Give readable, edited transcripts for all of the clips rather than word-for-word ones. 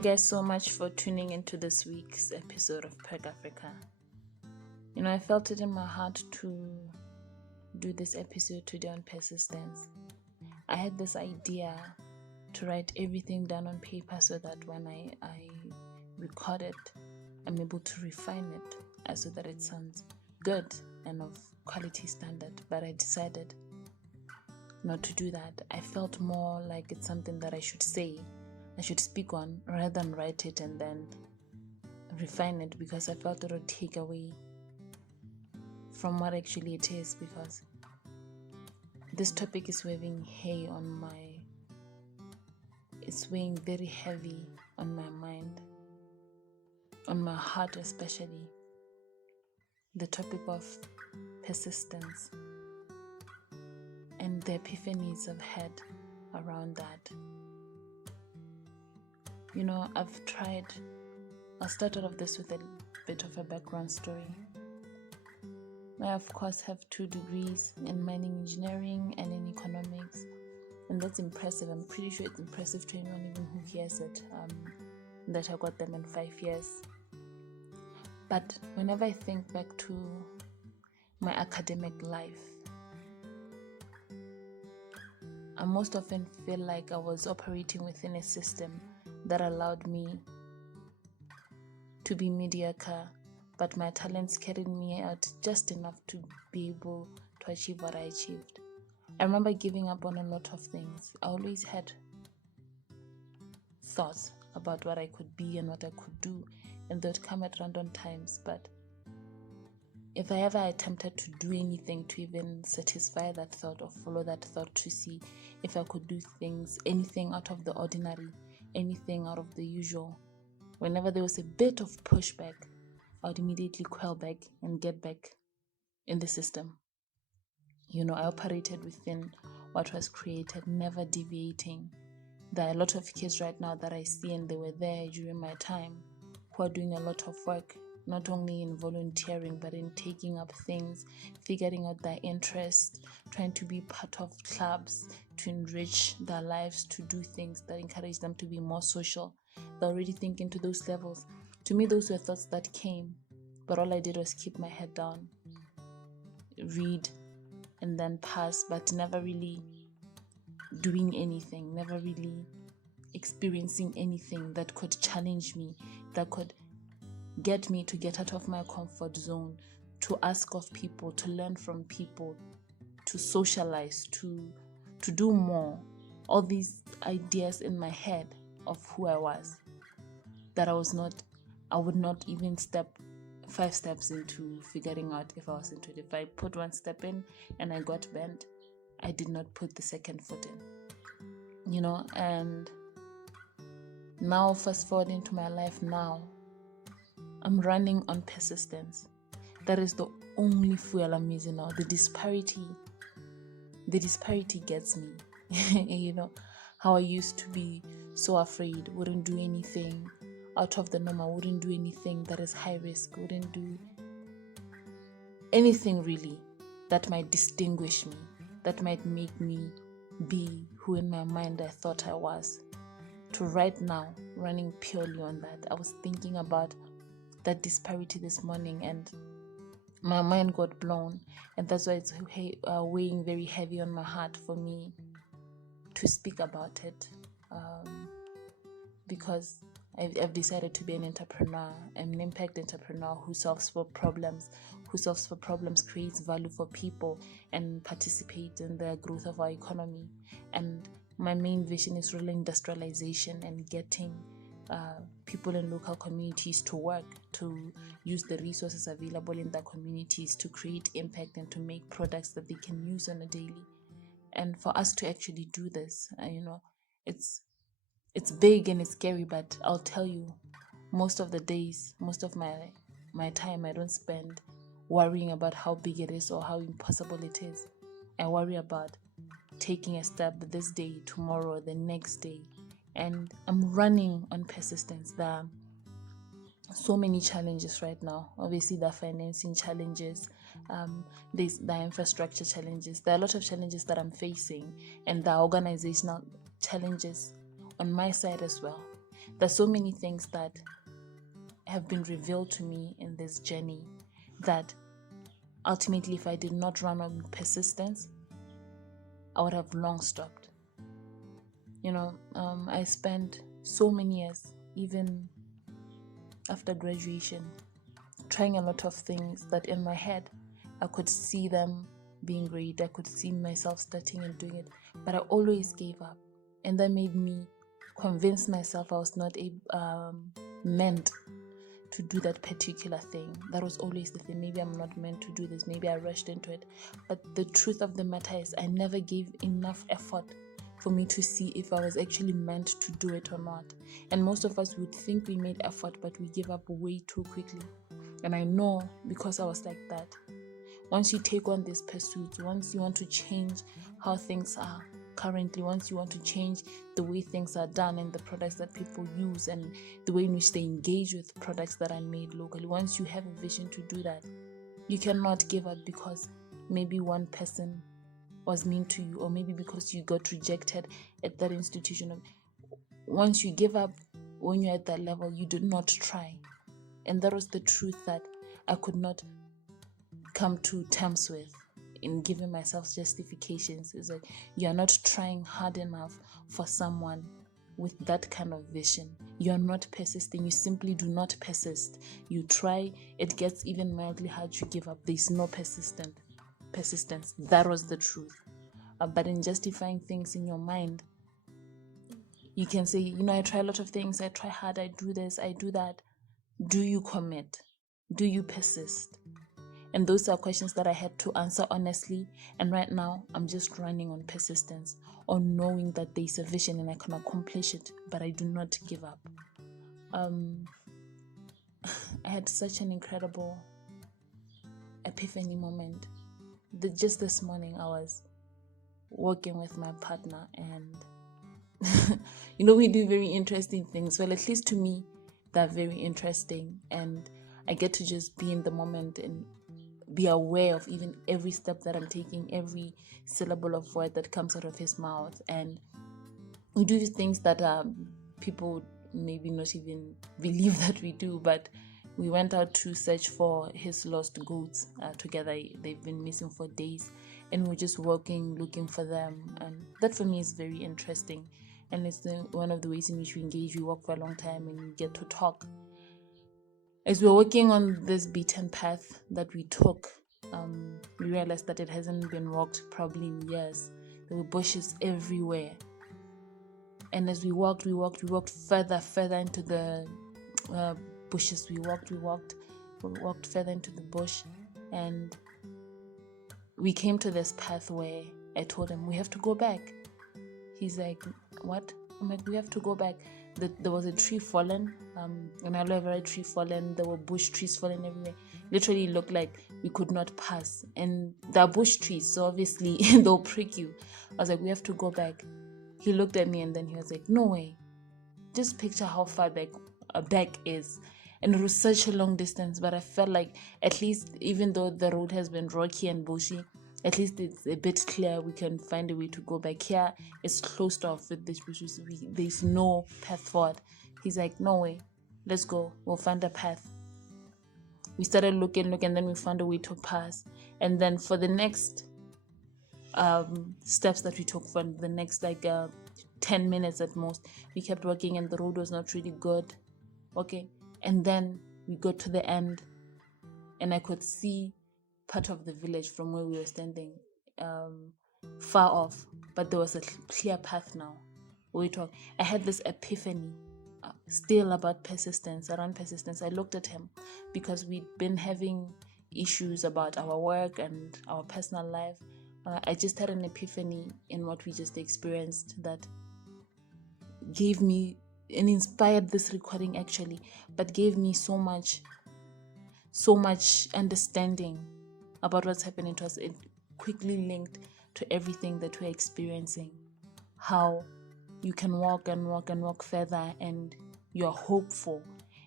you guys so much for tuning into this week's episode of Perk Africa. I felt it in my heart to do this episode today on persistence. I had this idea to write everything down on paper so that when I record it, I'm able to refine it so that it sounds good and of quality standard. But I decided not to do that. I felt more like it's something that I should say, I should speak on, rather than write it and then refine it, because I felt it would take away from what actually it is, because this topic is weighing it's weighing very heavy on my mind, on my heart especially. The topic of persistence and the epiphanies I've had around that. I'll start out of this with a bit of a background story. I, of course, have 2 degrees in mining engineering and in economics, and that's impressive. I'm pretty sure it's impressive to anyone even who hears it, that I got them in 5 years. But whenever I think back to my academic life, I most often feel like I was operating within a system that allowed me to be mediocre, but my talents carried me out just enough to be able to achieve what I achieved. I remember giving up on a lot of things. I always had thoughts about what I could be and what I could do, and they'd come at random times. But if I ever attempted to do anything to even satisfy that thought or follow that thought to see if I could do things, anything out of the ordinary, anything out of the usual, whenever there was a bit of pushback, I would immediately quell back and get back in the system. I operated within what was created, never deviating. There are a lot of kids right now that I see, and they were there during my time, who are doing a lot of work, not only in volunteering, but in taking up things, figuring out their interests, trying to be part of clubs, to enrich their lives, to do things that encourage them to be more social. They're already thinking to those levels. To me, those were thoughts that came, but all I did was keep my head down, read, and then pass, but never really doing anything, never really experiencing anything that could challenge me, that could get me to get out of my comfort zone, to ask of people, to learn from people, to socialize, to do more. All these ideas in my head of who I was, that I would not even step 5 steps into figuring out if I was into it. If I put 1 step in and I got bent, I did not put the second foot in. And now, fast forward into my life now, I'm running on persistence. That is the only fuel I'm using now. The disparity gets me. How I used to be so afraid, wouldn't do anything out of the norm. I wouldn't do anything that is high risk, wouldn't do anything really that might distinguish me, that might make me be who in my mind I thought I was, to right now running purely on that. I was thinking about that disparity this morning, and my mind got blown, and that's why it's weighing very heavy on my heart for me to speak about it, because I've decided to be an entrepreneur, an impact entrepreneur who solves for problems, creates value for people, and participates in the growth of our economy. And my main vision is rural industrialization and getting people in local communities to work, to use the resources available in their communities to create impact and to make products that they can use on a daily. And for us to actually do this, it's big and it's scary, but I'll tell you, most of the days, most of my time, I don't spend worrying about how big it is or how impossible it is. I worry about taking a step this day, tomorrow, the next day. And I'm running on persistence. There are so many challenges right now. Obviously, there are financing challenges, there are infrastructure challenges. There are a lot of challenges that I'm facing, and there are organizational challenges on my side as well. There's so many things that have been revealed to me in this journey that ultimately, if I did not run on persistence, I would have long stopped. I spent so many years, even after graduation, trying a lot of things that in my head, I could see them being great. I could see myself starting and doing it, but I always gave up. And that made me convince myself I was not meant to do that particular thing. That was always the thing. Maybe I'm not meant to do this. Maybe I rushed into it. But the truth of the matter is I never gave enough effort for me to see if I was actually meant to do it or not. And most of us would think we made effort, but we give up way too quickly. And I know because I was like that. Once you take on this pursuit, once you want to change how things are currently, once you want to change the way things are done and the products that people use and the way in which they engage with products that are made locally, once you have a vision to do that, you cannot give up because maybe one person was mean to you, or maybe because you got rejected at that institution. Once you give up, when you're at that level, you did not try. And that was the truth that I could not come to terms with in giving myself justifications. Is like, you're not trying hard enough for someone with that kind of vision. You're not persisting. You simply do not persist. You try, it gets even mildly hard, you give up. There's no persistence. That was the truth. But in justifying things in your mind, you can say, I try a lot of things. I try hard. I do this. I do that. Do you commit? Do you persist? And those are questions that I had to answer honestly. And right now, I'm just running on persistence, on knowing that there's a vision and I can accomplish it, but I do not give up. I had such an incredible epiphany moment. Just this morning, I was working with my partner, and we do very interesting things. Well, at least to me, they're very interesting, and I get to just be in the moment and be aware of even every step that I'm taking, every syllable of word that comes out of his mouth. And we do things that people maybe not even believe that we do, but we went out to search for his lost goats together. They've been missing for days, and we're just walking, looking for them. And that for me is very interesting. And it's one of the ways in which we engage. We walk for a long time and we get to talk. As we're walking on this beaten path that we took, we realized that it hasn't been walked probably in years. There were bushes everywhere. And as we walked further into the bushes. We walked further into the bush, and we came to this path where I told him, we have to go back. He's like, what? I'm like, we have to go back. There was a tree fallen, an aloe vera tree fallen. There were bush trees fallen everywhere. Literally looked like we could not pass. And they're bush trees, so obviously they'll prick you. I was like, we have to go back. He looked at me and then he was like, no way. Just picture how far back is. And it was such a long distance, but I felt like at least, even though the road has been rocky and bushy, at least it's a bit clear. We can find a way to go back. Here it's closed off with this bushes. There's no path forward. He's like, no way, let's go, we'll find a path. We started looking, and then we found a way to pass. And then for the next steps that we took, for the next 10 minutes at most, we kept walking, and the road was not really good. Okay. And then we got to the end, and I could see part of the village from where we were standing, far off, but there was a clear path now. I had this epiphany, still about persistence, around persistence. I looked at him because we'd been having issues about our work and our personal life. I just had an epiphany in what we just experienced that gave me and inspired this recording actually, but gave me so much understanding about what's happening to us. It quickly linked to everything that we're experiencing. How you can walk and walk further, and you're hopeful.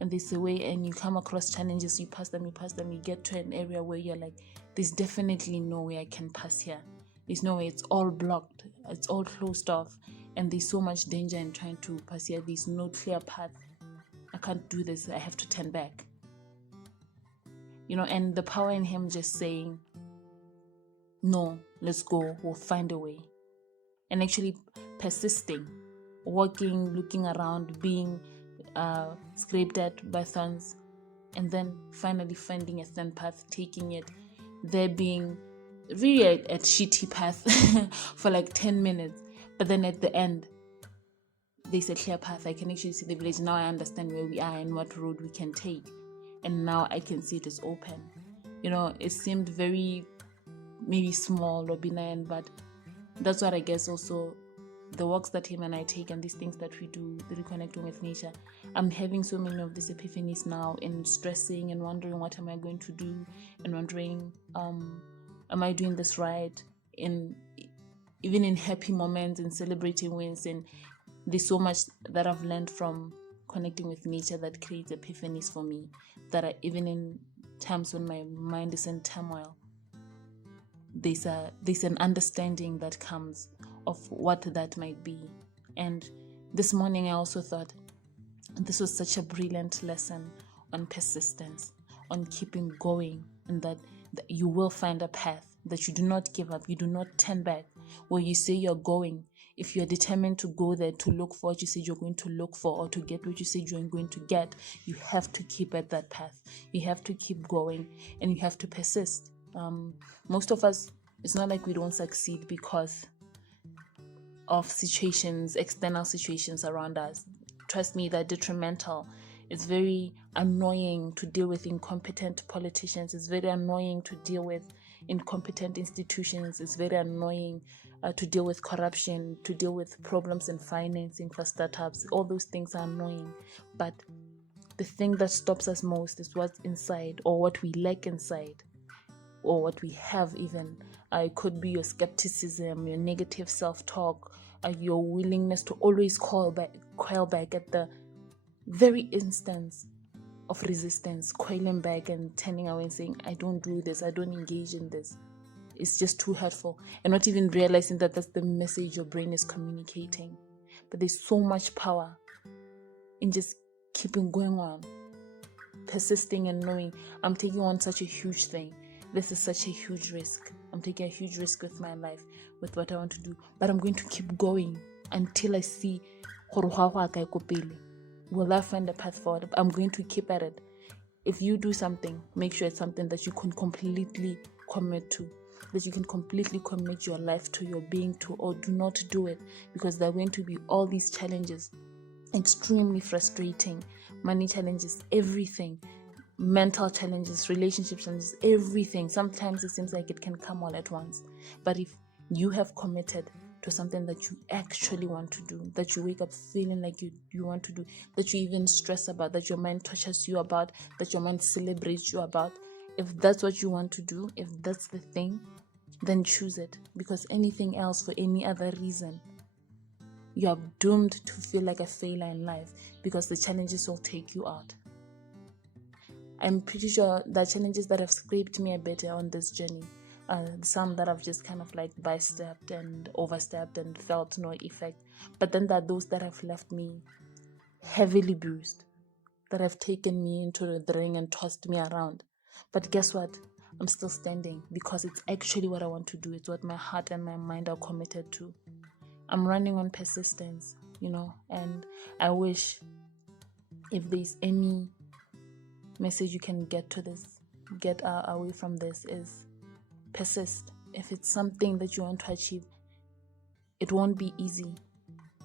And there's a way, and you come across challenges, you pass them, you get to an area where you're like, there's definitely no way I can pass here. There's no way, it's all blocked, it's all closed off. and there's so much danger in trying to pass here. There's no clear path. I can't do this. I have to turn back. And the power in him just saying, no, let's go. We'll find a way. And actually persisting, walking, looking around, being scraped at by thorns, and then finally finding a thin path, taking it, there being really a shitty path for like 10 minutes. But then at the end, there's a clear path. I can actually see the village. Now I understand where we are and what road we can take. And now I can see it is open. It seemed very maybe small or benign, but that's what I guess also the walks that him and I take and these things that we do, the reconnecting with nature. I'm having so many of these epiphanies now, in stressing and wondering what am I going to do, and wondering am I doing this right, even in happy moments and celebrating wins. And there's so much that I've learned from connecting with nature that creates epiphanies for me, that are even in times when my mind is in turmoil, there's an understanding that comes of what that might be. And this morning I also thought this was such a brilliant lesson on persistence, on keeping going, and that you will find a path, that you do not give up, you do not turn back. Where you say you're going, if you're determined to go there to look for what you said you're going to look for, or to get what you said you're going to get, you have to keep at that path. You have to keep going, and you have to persist. Most of us, it's not like we don't succeed because of situations, external situations around us. Trust me, they're detrimental. It's very annoying to deal with incompetent politicians. It's very annoying to deal with incompetent institutions. It's very annoying to deal with corruption, to deal with problems in financing for startups. All those things are annoying. But the thing that stops us most is what's inside, or what we lack inside, or what we have even. It could be your skepticism, your negative self-talk, your willingness to always quail back at the very instance of resistance, quailing back and turning away and saying, I don't do this, I don't engage in this. It's just too hurtful. And not even realizing that that's the message your brain is communicating. But there's so much power in just keeping going on, persisting and knowing I'm taking on such a huge thing. This is such a huge risk. I'm taking a huge risk with my life, with what I want to do. But I'm going to keep going until I see will I find a path forward. I'm going to keep at it. If you do something, make sure it's something that you can completely commit to, that you can completely commit your life to, your being to, or do not do it, because there are going to be all these challenges, extremely frustrating, money challenges, everything, mental challenges, relationship challenges, everything. Sometimes it seems like it can come all at once. But if you have committed to something that you actually want to do, that you wake up feeling like you want to do, that you even stress about, that your mind touches you about, that your mind celebrates you about, if that's what you want to do, if that's the thing, then choose it. Because anything else, for any other reason, you are doomed to feel like a failure in life, because the challenges will take you out. I'm pretty sure the challenges that have scraped me a bit on this journey, some that I've just kind of like bystepped and overstepped and felt no effect. But then there are those that have left me heavily bruised, that have taken me into the ring and tossed me around. But guess what? I'm still standing, because it's actually what I want to do. It's what my heart and my mind are committed to. I'm running on persistence, and I wish, if there's any message you can get away from this, is persist. If it's something that you want to achieve, it won't be easy.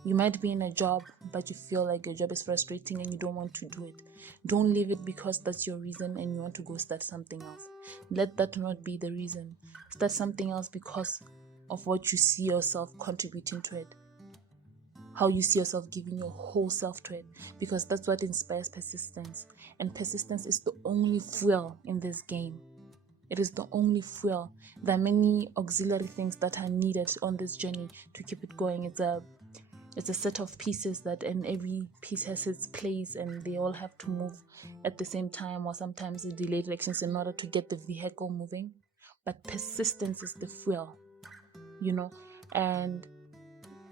You might be in a job, but you feel like your job is frustrating and you don't want to do it. Don't leave it because that's your reason and you want to go start something else. Let that not be the reason. Start something else because of what you see yourself contributing to it, how you see yourself giving your whole self to it, because that's what inspires persistence. And persistence is the only fuel in this game. It is the only fuel. There are many auxiliary things that are needed on this journey to keep it going. It's a set of pieces that, and every piece has its place, and they all have to move at the same time, or sometimes the delayed directions, in order to get the vehicle moving. But persistence is the fuel, and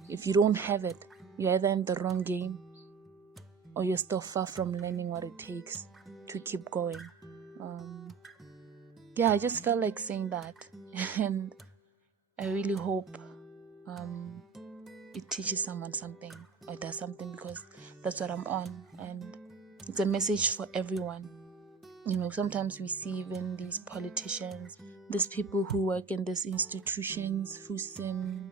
If you don't have it, you're either in the wrong game or you're still far from learning what it takes to keep going. I just felt like saying that, and I really hope it teaches someone something or does something, because that's what I'm on, and it's a message for everyone. Sometimes we see even these politicians, these people who work in these institutions who seem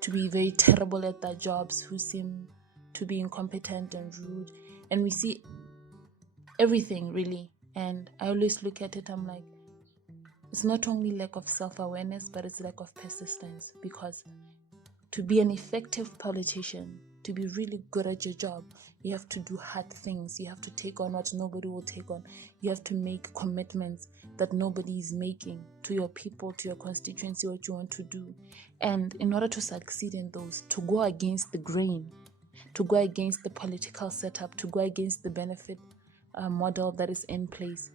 to be very terrible at their jobs, who seem to be incompetent and rude, and we see everything really. And I always look at it, I'm like, it's not only lack of self-awareness, but it's lack of persistence. Because to be an effective politician, to be really good at your job, you have to do hard things. You have to take on what nobody will take on. You have to make commitments that nobody is making to your people, to your constituency, what you want to do. And in order to succeed in those, to go against the grain, to go against the political setup, to go against the benefit model that is in place,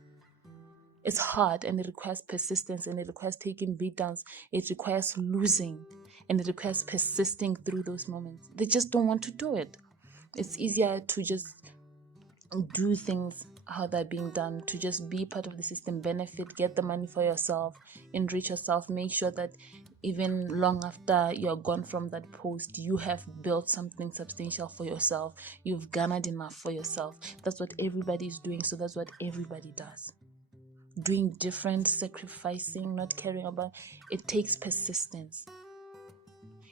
it's hard, and it requires persistence, and it requires taking beatdowns. It requires losing, and it requires persisting through those moments. They just don't want to do it. It's easier to just do things how they're being done, to just be part of the system, benefit, get the money for yourself, enrich yourself, make sure that even long after you're gone from that post, you have built something substantial for yourself. You've garnered enough for yourself. That's what everybody is doing, so that's what everybody does. Doing different, sacrificing, not caring about it takes persistence.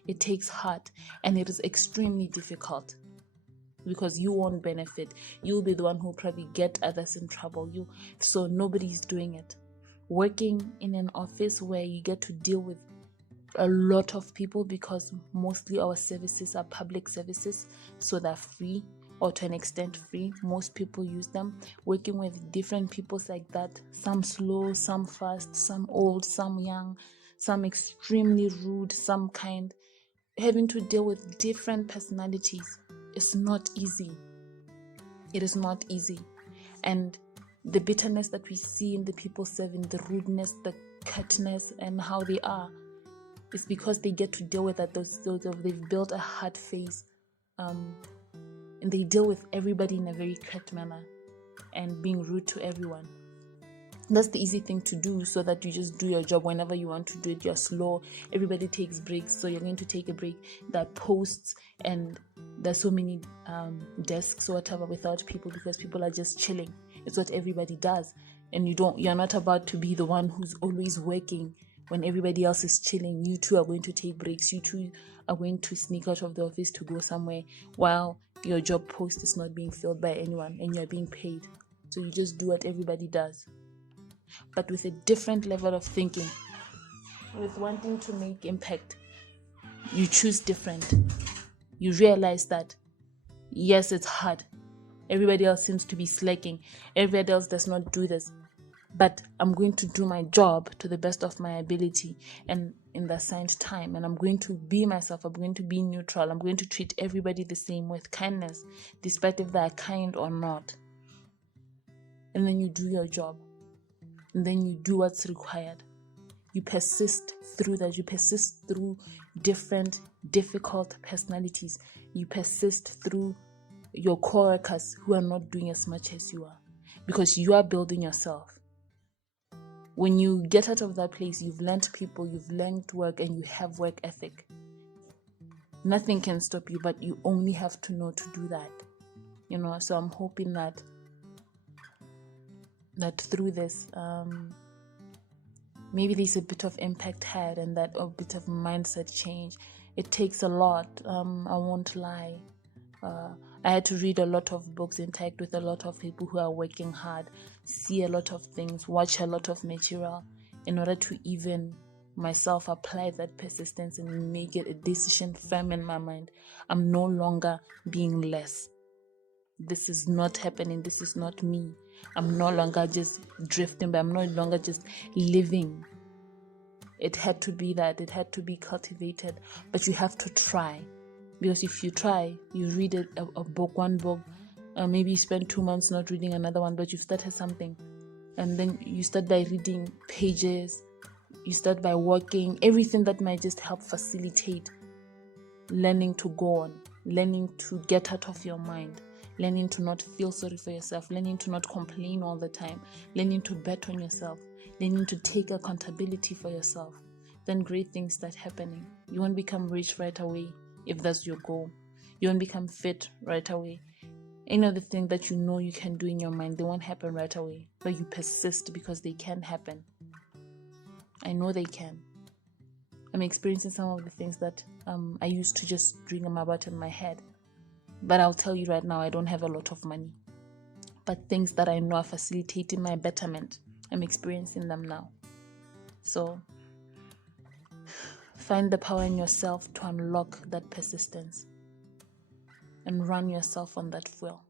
It takes heart, and it is extremely difficult, because you won't benefit. You'll be the one who probably get others in trouble. So nobody's doing it. Working in an office where you get to deal with a lot of people, because mostly our services are public services, so they're free, or to an extent free. Most people use them. Working with different peoples like that, some slow, some fast, some old, some young, some extremely rude, some kind. Having to deal with different personalities is not easy. It is not easy. And the bitterness that we see in the people serving, the rudeness, the cutness, and how they are, is because they get to deal with that. They've built a hard face, and they deal with everybody in a very cut manner and being rude to everyone. That's the easy thing to do, so that you just do your job whenever you want to do it. You're slow. Everybody takes breaks, so you're going to take a break. There are posts, and there's so many desks or whatever without people, because people are just chilling. It's what everybody does, and you're not about to be the one who's always working when everybody else is chilling. You two are going to take breaks. You two are going to sneak out of the office to go somewhere while your job post is not being filled by anyone, and you're being paid. So you just do what everybody does, but with a different level of thinking, with wanting to make impact. You choose different. You realize that, yes, it's hard. Everybody else seems to be slacking. Everybody else does not do this. But I'm going to do my job to the best of my ability and in the assigned time. And I'm going to be myself. I'm going to be neutral. I'm going to treat everybody the same, with kindness, despite if they're kind or not. And then you do your job. And then you do what's required. You persist through that. You persist through different, difficult personalities. You persist through your co-workers who are not doing as much as you are, because you are building yourself. When you get out of that place, you've learned people, you've learned work, and you have work ethic. Nothing can stop you, but you only have to know to do that. So I'm hoping that through this, maybe there's a bit of impact had, and that a bit of mindset change. It takes a lot. I won't lie. I had to read a lot of books, interact with a lot of people who are working hard, see a lot of things, watch a lot of material, in order to even myself apply that persistence and make it a decision firm in my mind. I'm no longer being less. This is not happening. This is not me. I'm no longer just drifting, but I'm no longer just living. It had to be that. It had to be cultivated. But you have to try. Because if you try, you read one book, maybe you spend 2 months not reading another one, but you've started something. And then you start by reading pages, you start by walking, everything that might just help facilitate learning to go on, learning to get out of your mind, learning to not feel sorry for yourself, learning to not complain all the time, learning to bet on yourself, learning to take accountability for yourself, then great things start happening. You won't become rich right away if that's your goal. You won't become fit right away. Any other thing that you know you can do in your mind, they won't happen right away, but you persist because they can happen. I know they can. I'm experiencing some of the things that I used to just dream about in my head. But I'll tell you right now, I don't have a lot of money. But things that I know are facilitating my betterment, I'm experiencing them now. So find the power in yourself to unlock that persistence and run yourself on that fuel.